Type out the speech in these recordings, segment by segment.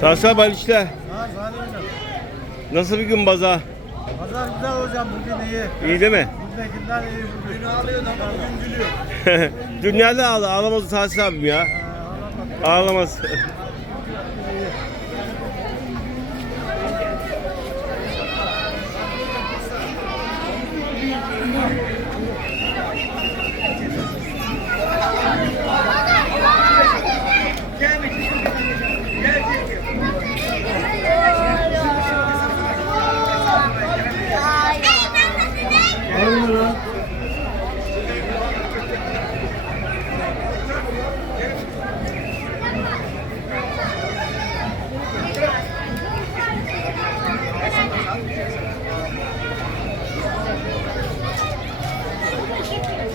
Tahsin abi işte. Ha Salih hocam. Nasıl bir gün baza? Pazar güzel hocam bugün iyi. İyi değil mi? Bugündekinden iyi bugün. Bugün ağlıyor da bugün gülüyor. Dünyada ağla, ağlamaz Tahsin abim ya. Ha. Ağlamaz.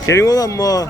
Gelin ulan bu.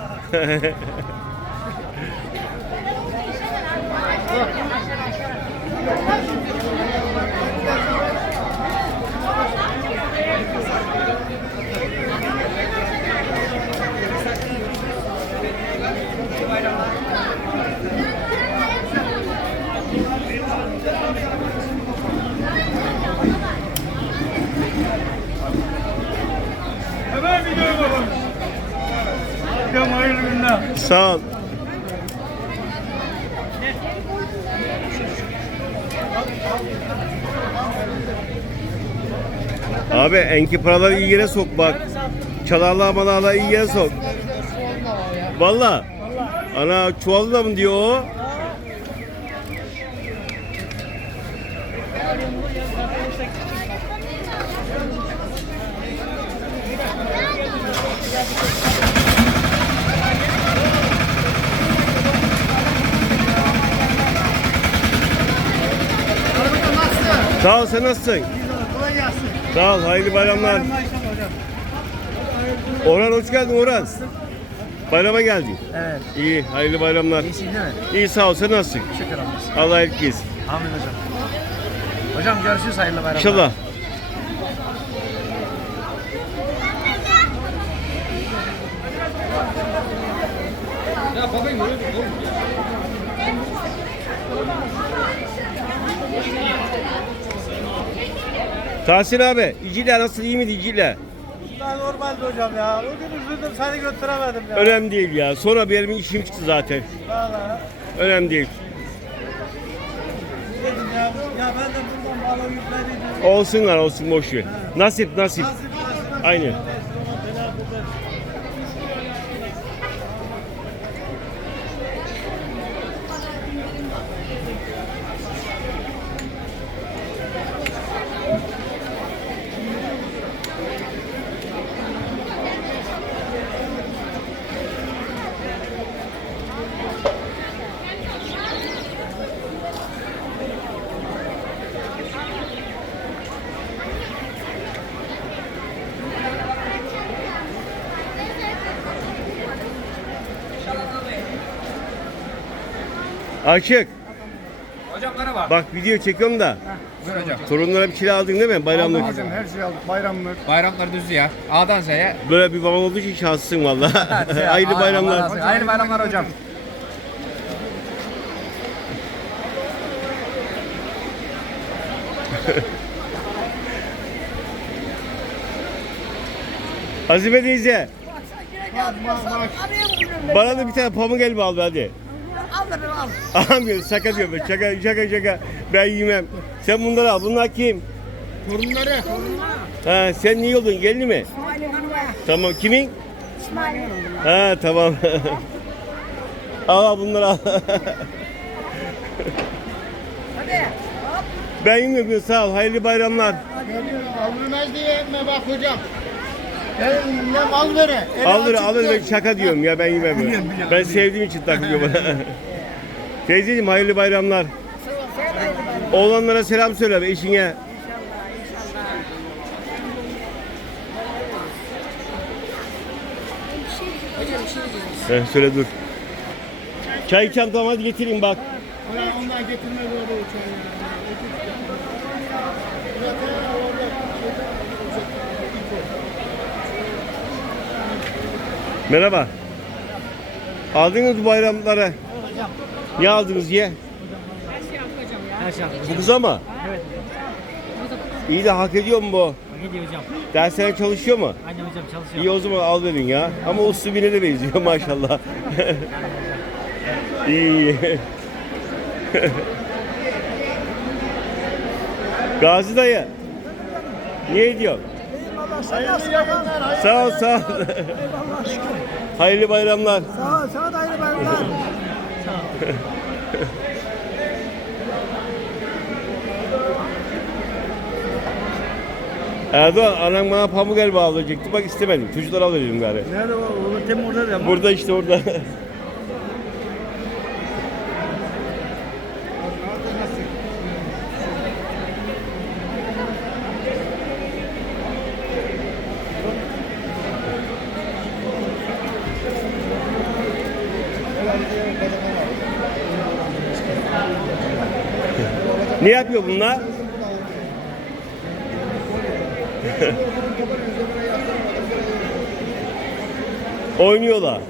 Hocam hayırlı günler. Sağ ol. Abi enki paraları iyi yere sok bak. Çalarla malala iyi yere sok. Valla. Ana çuvalda mı diyor o? Sağ ol sen nasılsın? Kolay gelsin. Sağ ol hayırlı bayramlar. Orhan hoş geldin Orhan. Bayrama geldin. Evet. İyi hayırlı bayramlar. İyisin değil mi? İyi sağ ol sen nasılsın? Şükür olsun. Allah iyilik versin. Amin hocam. Hocam görüşürüz hayırlı bayramlar. İnşallah. Tahsin abi, İcil'e nasıl iyi miydi İcil'e? Ben normalde hocam ya. Bugün üzüldüm seni götüremedim ya. Önemli değil ya. Sonra benim işim çıktı zaten. Valla. Önemli değil. Dedim ya. Ya ben de buradan balo yüklediydim. Olsunlar olsun boş ver. Nasip nasip. Nasip nasip. Aynen. Aşık. Hocam merhaba. Bak video çekiyorum da. Buyur hocam. Torunlara bir kilo aldın değil mi? Bayramlık. Hocam her şey aldık. Bayramlık. Bayramlar düzü ya. A'dan Z'ye. Böyle bir babam olduğu için şanslısın valla. Hayırlı bayramlar. Hayırlı bayramlar hocam. Azime teyze. Bana da bir tane pamuk elma al hadi. Alırım al. Almıyorum şaka diyorum ben. Şaka şaka şaka. Ben yemem. Sen bunları al. Bunlar kim? Torunları. Ha, sen niye oldun? Geldi mi? Tamam. Kimin? Ha tamam. al bunları al. Hadi. Ben yemiyorum. Sağ ol. Hayırlı bayramlar. Alınmaz diye etme bak hocam. Ben ne mal vere. Alır alır ben şaka diyorum ya ben yemem. Ben sevdiğim için takılıyorum. Teyzeciğim hayırlı bayramlar. Oğlanlara selam söyle. Hocam şey diyeceğim. Heh, söyle dur. Çay çantam hadi getireyim bak. Ondan getirme böyle uçağı ya. Merhaba. Aldınız mı bayramları? Ne aldınız ye? Yaşar. Bu kıza mı? Evet. İyi de hak ediyor mu bu? Hak ediyor hocam. Derslerine çalışıyor mu? Aynen hocam çalışıyor. İyi o zaman al verin ya. Ama uslu birine de benziyor maşallah. İyi. Gazi dayı. Ne ediyor? Hayırlı yayınlar. hayırlı Sağ ol sağ ol. Hayırlı bayramlar. Sağ ol. Sana da hayırlı bayramlar. Erdoğan anam bana pamuk el bağlayacaktı. Bak istemedim. Çocuklara al dedim gari. Nerede o? Onu tem orada da. Burada işte orada. ne yapıyor bunlar? Oynuyorlar.